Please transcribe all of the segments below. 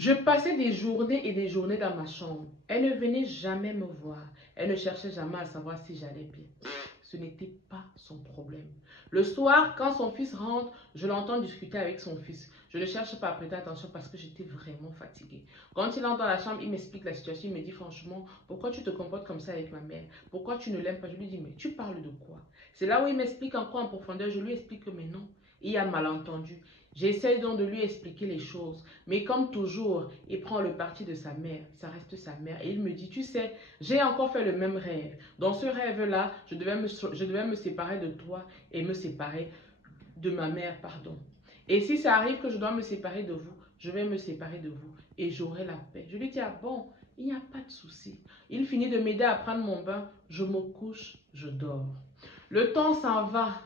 Je passais des journées et des journées dans ma chambre. Elle ne venait jamais me voir. Elle ne cherchait jamais à savoir si j'allais bien. Ce n'était pas son problème. Le soir, quand son fils rentre, je l'entends discuter avec son fils. Je ne cherche pas à prêter attention parce que j'étais vraiment fatiguée. Quand il entre dans la chambre, il m'explique la situation. Il me dit franchement, pourquoi tu te comportes comme ça avec ma mère? Pourquoi tu ne l'aimes pas? Je lui dis, mais tu parles de quoi? C'est là où il m'explique encore en profondeur. Je lui explique que mais non, il y a malentendu. J'essaie donc de lui expliquer les choses. Mais comme toujours, il prend le parti de sa mère. Ça reste sa mère. Et il me dit, tu sais, j'ai encore fait le même rêve. Dans ce rêve-là, je devais me séparer de toi et me séparer de ma mère, pardon. Et si ça arrive que je dois me séparer de vous, je vais me séparer de vous et j'aurai la paix. Je lui dis, ah bon, il n'y a pas de souci. Il finit de m'aider à prendre mon bain. Je me couche, je dors. Le temps s'en va.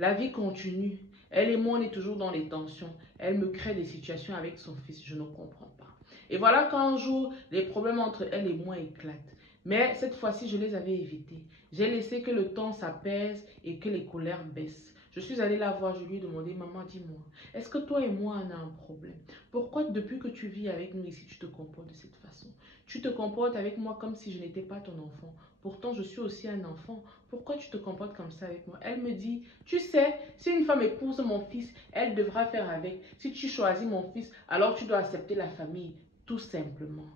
La vie continue. Elle et moi, on est toujours dans les tensions. Elle me crée des situations avec son fils. Je ne comprends pas. Et voilà qu'un jour, les problèmes entre elle et moi éclatent. Mais cette fois-ci, je les avais évités. J'ai laissé que le temps s'apaise et que les colères baissent. Je suis allée la voir, je lui ai demandé, maman, dis-moi, est-ce que toi et moi, on a un problème? Pourquoi depuis que tu vis avec nous ici, tu te comportes de cette façon? Tu te comportes avec moi comme si je n'étais pas ton enfant. Pourtant, je suis aussi un enfant. Pourquoi tu te comportes comme ça avec moi? Elle me dit, tu sais, si une femme épouse mon fils, elle devra faire avec. Si tu choisis mon fils, alors tu dois accepter la famille, tout simplement.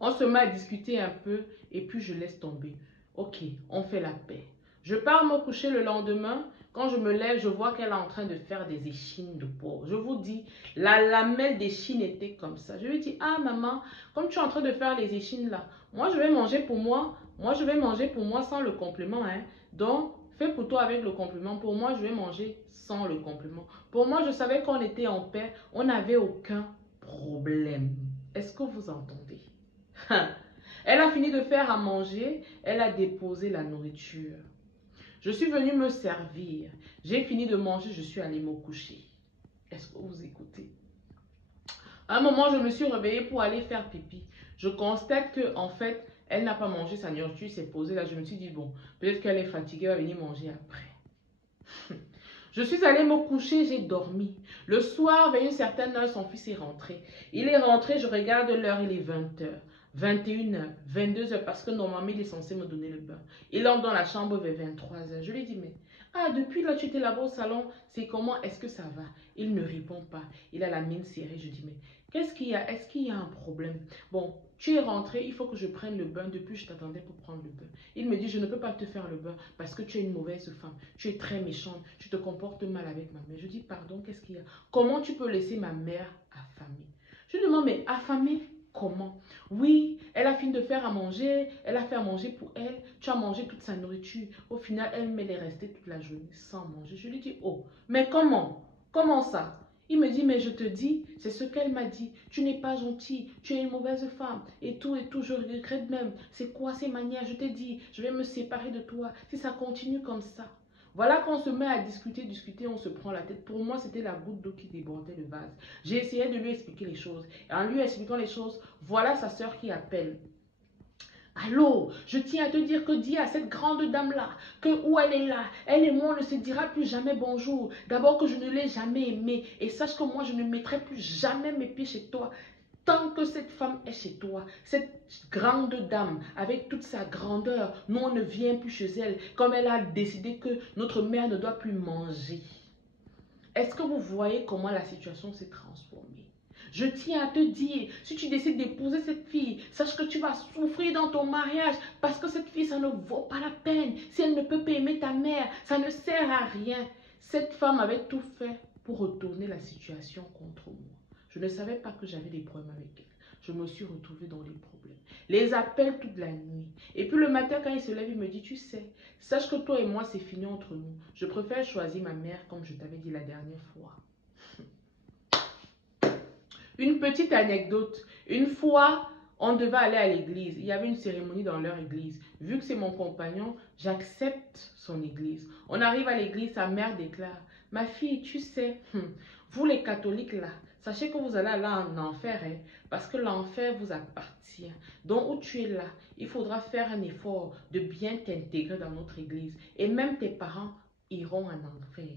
On se met à discuter un peu et puis je laisse tomber. Ok, on fait la paix. Je pars me coucher le lendemain. Quand je me lève, je vois qu'elle est en train de faire des échines de porc. Je vous dis, la lamelle d'échine était comme ça. Je lui dis, ah maman, comme tu es en train de faire les échines là, moi je vais manger pour moi. Moi je vais manger pour moi sans le complément. Hein. Donc, fais pour toi avec le complément. Pour moi, je vais manger sans le complément. Pour moi, je savais qu'on était en paix. On n'avait aucun problème. Est-ce que vous entendez? Elle a fini de faire à manger, elle a déposé la nourriture. Je suis venue me servir. J'ai fini de manger, je suis allée me coucher. Est-ce que vous écoutez? À un moment, je me suis réveillée pour aller faire pipi. Je constate que, en fait, elle n'a pas mangé sa nourriture, s'est posée là. Je me suis dit, bon, peut-être qu'elle est fatiguée, elle va venir manger après. Je suis allée me coucher, j'ai dormi. Le soir, vers une certaine heure, son fils est rentré. Il est rentré, je regarde l'heure, il est 20 h. 21 h, 22 h, parce que normalement, il est censé me donner le bain. Il entre dans la chambre vers 23 h. Je lui dis, mais, ah, depuis là, tu étais là-bas au salon, c'est comment, est-ce que ça va? Il ne répond pas. Il a la mine serrée. Je dis, mais, qu'est-ce qu'il y a? Est-ce qu'il y a un problème? Bon, tu es rentré, il faut que je prenne le bain. Depuis, je t'attendais pour prendre le bain. Il me dit, je ne peux pas te faire le bain parce que tu es une mauvaise femme. Tu es très méchante. Tu te comportes mal avec ma mère. Je dis, pardon, qu'est-ce qu'il y a? Comment tu peux laisser ma mère affamée? Je lui demande, mais affamée? Comment? Oui, elle a fini de faire à manger, elle a fait à manger pour elle, tu as mangé toute sa nourriture. Au final, elle est restée toute la journée sans manger. Je lui dis, oh, mais comment? Comment ça? Il me dit, mais je te dis, c'est ce qu'elle m'a dit. Tu n'es pas gentille, tu es une mauvaise femme. Et tout, je regrette même. C'est quoi ces manières? Je t'ai dit, je vais me séparer de toi. Si ça continue comme ça. Voilà qu'on se met à discuter, on se prend la tête. Pour moi, c'était la goutte d'eau qui débordait le vase. J'ai essayé de lui expliquer les choses. Et en lui expliquant les choses, voilà sa soeur qui appelle. Allô, je tiens à te dire que dis à cette grande dame-là que où elle est là, elle et moi on ne se dira plus jamais bonjour. D'abord que je ne l'ai jamais aimée et sache que moi je ne mettrai plus jamais mes pieds chez toi. Tant que cette femme est chez toi, cette grande dame, avec toute sa grandeur, nous on ne vient plus chez elle, comme elle a décidé que notre mère ne doit plus manger. Est-ce que vous voyez comment la situation s'est transformée? Je tiens à te dire, si tu décides d'épouser cette fille, sache que tu vas souffrir dans ton mariage parce que cette fille, ça ne vaut pas la peine. Si elle ne peut pas aimer ta mère, ça ne sert à rien. Cette femme avait tout fait pour retourner la situation contre moi. Je ne savais pas que j'avais des problèmes avec elle. Je me suis retrouvée dans les problèmes. Les appels toute la nuit. Et puis le matin, quand il se lève, il me dit, tu sais, sache que toi et moi, c'est fini entre nous. Je préfère choisir ma mère comme je t'avais dit la dernière fois. Une petite anecdote. Une fois, on devait aller à l'église. Il y avait une cérémonie dans leur église. Vu que c'est mon compagnon, j'accepte son église. On arrive à l'église, sa mère déclare, ma fille, tu sais, vous les catholiques là, sachez que vous allez aller en enfer, hein, parce que l'enfer vous appartient. Donc où tu es là, il faudra faire un effort de bien t'intégrer dans notre église. Et même tes parents iront en enfer.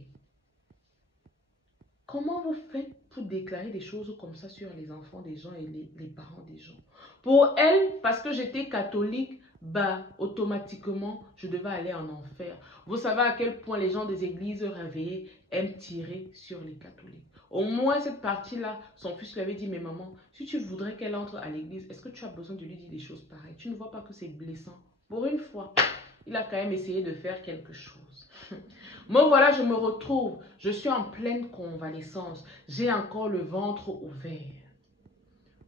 Comment vous faites pour déclarer des choses comme ça sur les enfants des gens et les parents des gens? Pour elle, parce que j'étais catholique, bah, automatiquement, je devais aller en enfer. Vous savez à quel point les gens des églises réveillées aiment tirer sur les catholiques. Au moins, cette partie-là, son fils lui avait dit, mais maman, si tu voudrais qu'elle entre à l'église, est-ce que tu as besoin de lui dire des choses pareilles? Tu ne vois pas que c'est blessant? Pour une fois, il a quand même essayé de faire quelque chose. Moi, voilà, je me retrouve. Je suis en pleine convalescence. J'ai encore le ventre ouvert.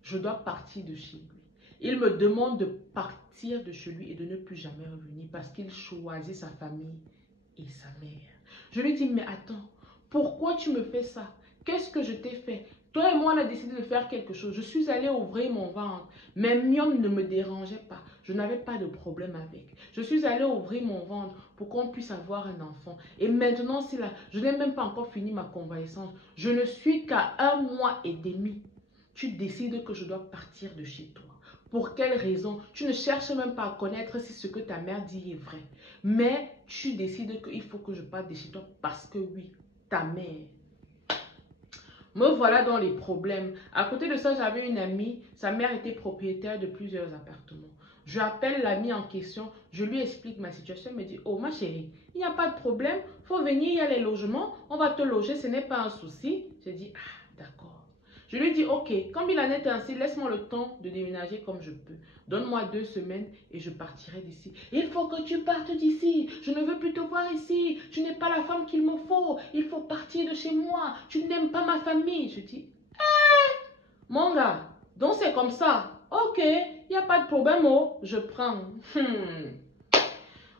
Je dois partir de chez lui. Il me demande de partir de chez lui et de ne plus jamais revenir parce qu'il choisit sa famille et sa mère. Je lui dis, mais attends, pourquoi tu me fais ça? Qu'est-ce que je t'ai fait? Toi et moi, on a décidé de faire quelque chose. Je suis allée ouvrir mon ventre. Mes myomes ne me dérangeaient pas. Je n'avais pas de problème avec. Je suis allée ouvrir mon ventre pour qu'on puisse avoir un enfant. Et maintenant, c'est là. Je n'ai même pas encore fini ma convalescence. Je ne suis qu'à 1 mois et demi. Tu décides que je dois partir de chez toi. Pour quelle raison? Tu ne cherches même pas à connaître si ce que ta mère dit est vrai. Mais tu décides qu'il faut que je parte de chez toi parce que oui, ta mère. Me voilà dans les problèmes. À côté de ça, j'avais une amie. Sa mère était propriétaire de plusieurs appartements. Je appelle l'amie en question. Je lui explique ma situation. Elle me dit, oh ma chérie, il n'y a pas de problème. Il faut venir, il y a les logements. On va te loger, ce n'est pas un souci. J'ai dit, ah d'accord. Je lui dis, ok, comme il en est ainsi, laisse-moi le temps de déménager comme je peux. Donne-moi 2 semaines et je partirai d'ici. Il faut que tu partes d'ici. Je ne veux plus te voir ici. Tu n'es pas la femme qu'il me faut. Il faut partir de chez moi. Tu n'aimes pas ma famille. Je dis, mon gars, donc c'est comme ça. Ok, il n'y a pas de problème, oh, je prends.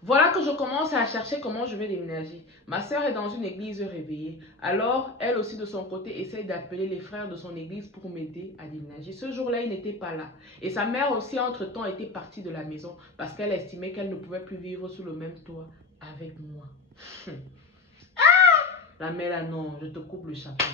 Voilà que je commence à chercher comment je vais déménager. Ma soeur est dans une église réveillée. Alors, elle aussi de son côté essaie d'appeler les frères de son église pour m'aider à déménager. Ce jour-là, il n'était pas là. Et sa mère aussi, entre-temps, était partie de la maison parce qu'elle estimait qu'elle ne pouvait plus vivre sous le même toit avec moi. La mère là, non, je te coupe le chapeau.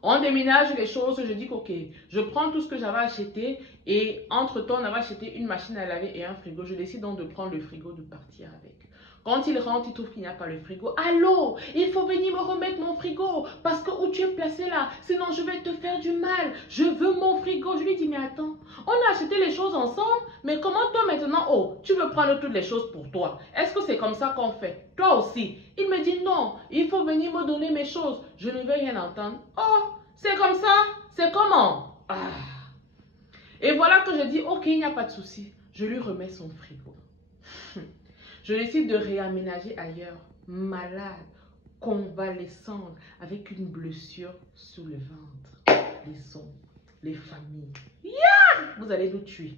On déménage les choses, je dis qu'ok, je prends tout ce que j'avais acheté et entre-temps, on avait acheté une machine à laver et un frigo. Je décide donc de prendre le frigo, de partir avec. Quand il rentre, il trouve qu'il n'y a pas le frigo. Allô, il faut venir me remettre mon frigo parce que où tu es placé là, sinon je vais te faire du mal. Je veux mon frigo. Je lui dis, mais attends, on a acheté les choses ensemble, mais comment toi maintenant, oh, tu veux prendre toutes les choses pour toi? Est-ce que c'est comme ça qu'on fait? Toi aussi. Il me dit, non, il faut venir me donner mes choses. Je ne veux rien entendre. Oh, c'est comme ça? C'est comment? Ah. Et voilà que je dis, ok, il n'y a pas de souci. Je lui remets son frigo. Je décide de réaménager ailleurs, malade, convalescente, avec une blessure sous le ventre. Les hommes, les familles. Yeah! Vous allez nous tuer.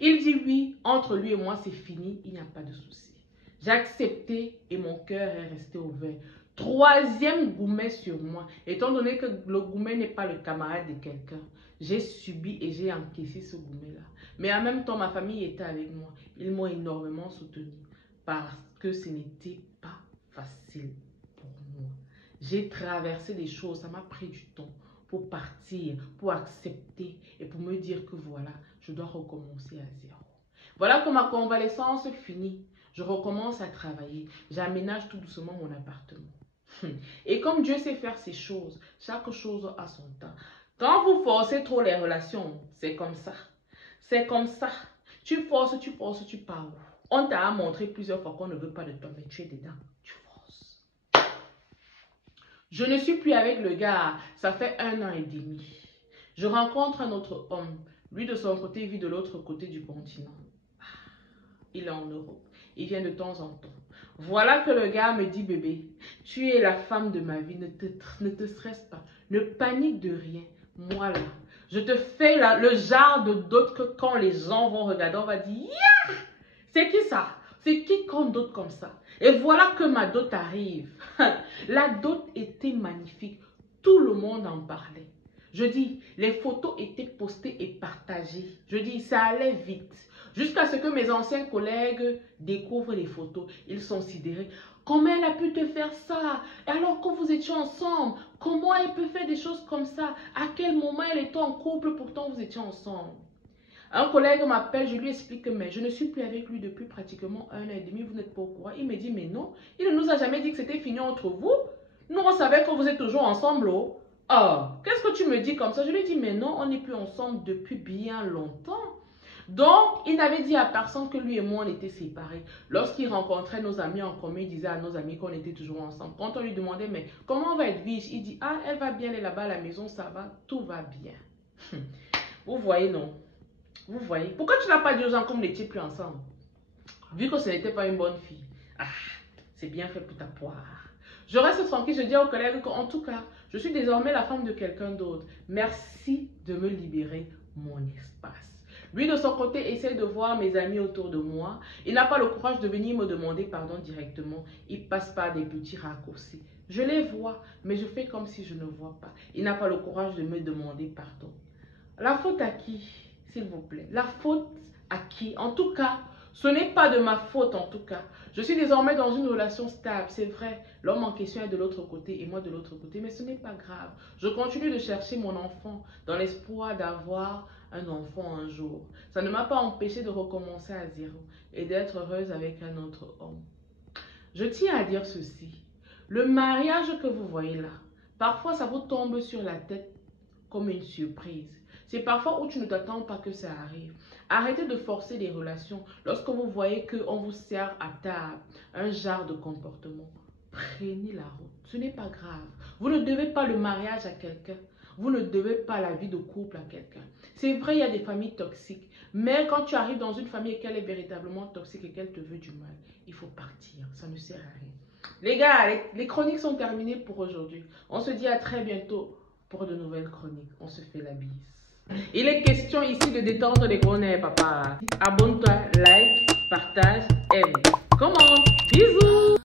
Il dit oui, entre lui et moi c'est fini, il n'y a pas de souci. J'ai accepté et mon cœur est resté ouvert. 3e gourmet sur moi. Étant donné que le gourmet n'est pas le camarade de quelqu'un, j'ai subi et j'ai encaissé ce gourmet-là. Mais en même temps, ma famille était avec moi. Ils m'ont énormément soutenu parce que ce n'était pas facile pour moi. J'ai traversé des choses, ça m'a pris du temps pour partir, pour accepter et pour me dire que voilà, je dois recommencer à zéro. Voilà que ma convalescence finit. Je recommence à travailler. J'aménage tout doucement mon appartement. Et comme Dieu sait faire ces choses, chaque chose a son temps. Quand vous forcez trop les relations, c'est comme ça. C'est comme ça. Tu forces, tu pars. On t'a montré plusieurs fois qu'on ne veut pas de toi, mais tu es dedans. Tu forces. Je ne suis plus avec le gars. Ça fait 1 an et demi. Je rencontre un autre homme. Lui, de son côté, vit de l'autre côté du continent. Il est en Europe. Il vient de temps en temps. Voilà que le gars me dit, bébé, tu es la femme de ma vie. Ne te stresse pas. Ne panique de rien. Moi, là, je te fais là, le genre de dot que quand les gens vont regarder, on va dire, yeah! C'est qui ça? C'est qui qu'on dote comme ça? Et voilà que ma dot arrive. La dot était magnifique. Tout le monde en parlait. Je dis, les photos étaient postées et partagées. Je dis, ça allait vite. Jusqu'à ce que mes anciens collègues découvrent les photos. Ils sont sidérés. Comment elle a pu te faire ça? Alors que vous étiez ensemble, comment elle peut faire des choses comme ça? À quel moment elle était en couple, pourtant vous étiez ensemble? Un collègue m'appelle, je lui explique que mais je ne suis plus avec lui depuis pratiquement 1 an et demi, vous n'êtes pas au courant. Il me dit, mais non, il ne nous a jamais dit que c'était fini entre vous. Nous, on savait que vous êtes toujours ensemble. Oh, oh, qu'est-ce que tu me dis comme ça? Je lui ai dit, mais non, on n'est plus ensemble depuis bien longtemps. Donc, il n'avait dit à personne que lui et moi, on était séparés. Lorsqu'il rencontrait nos amis en commun, il disait à nos amis qu'on était toujours ensemble. Quand on lui demandait, mais comment va être Vige? Il dit, ah, elle va bien, elle est là-bas à la maison, ça va, tout va bien. Vous voyez, non? Vous voyez? Pourquoi tu n'as pas dit aux gens qu'on n'était plus ensemble? Vu que ce n'était pas une bonne fille. Ah, c'est bien fait pour ta poire. Je reste tranquille, je dis aux collègues qu'en tout cas, je suis désormais la femme de quelqu'un d'autre. Merci de me libérer mon espace. Lui, de son côté, essaie de voir mes amis autour de moi. Il n'a pas le courage de venir me demander pardon directement. Il passe par des petits raccourcis. Je les vois, mais je fais comme si je ne vois pas. Il n'a pas le courage de me demander pardon. La faute à qui, s'il vous plaît? La faute à qui? En tout cas, ce n'est pas de ma faute en tout cas. Je suis désormais dans une relation stable, c'est vrai. L'homme en question est de l'autre côté et moi de l'autre côté, mais ce n'est pas grave. Je continue de chercher mon enfant dans l'espoir d'avoir un enfant un jour. Ça ne m'a pas empêché de recommencer à zéro et d'être heureuse avec un autre homme. Je tiens à dire ceci. Le mariage que vous voyez là, parfois ça vous tombe sur la tête comme une surprise. C'est parfois où tu ne t'attends pas que ça arrive. Arrêtez de forcer les relations lorsque vous voyez qu'on vous sert à table un genre de comportement. Prenez la route. Ce n'est pas grave. Vous ne devez pas le mariage à quelqu'un. Vous ne devez pas la vie de couple à quelqu'un. C'est vrai, il y a des familles toxiques. Mais quand tu arrives dans une famille et qu'elle est véritablement toxique et qu'elle te veut du mal, il faut partir. Ça ne sert à rien. Les gars, les chroniques sont terminées pour aujourd'hui. On se dit à très bientôt pour de nouvelles chroniques. On se fait la bise. Il est question ici de détendre les gros nerfs, papa. Abonne-toi, like, partage, aime. Commande. Bisous.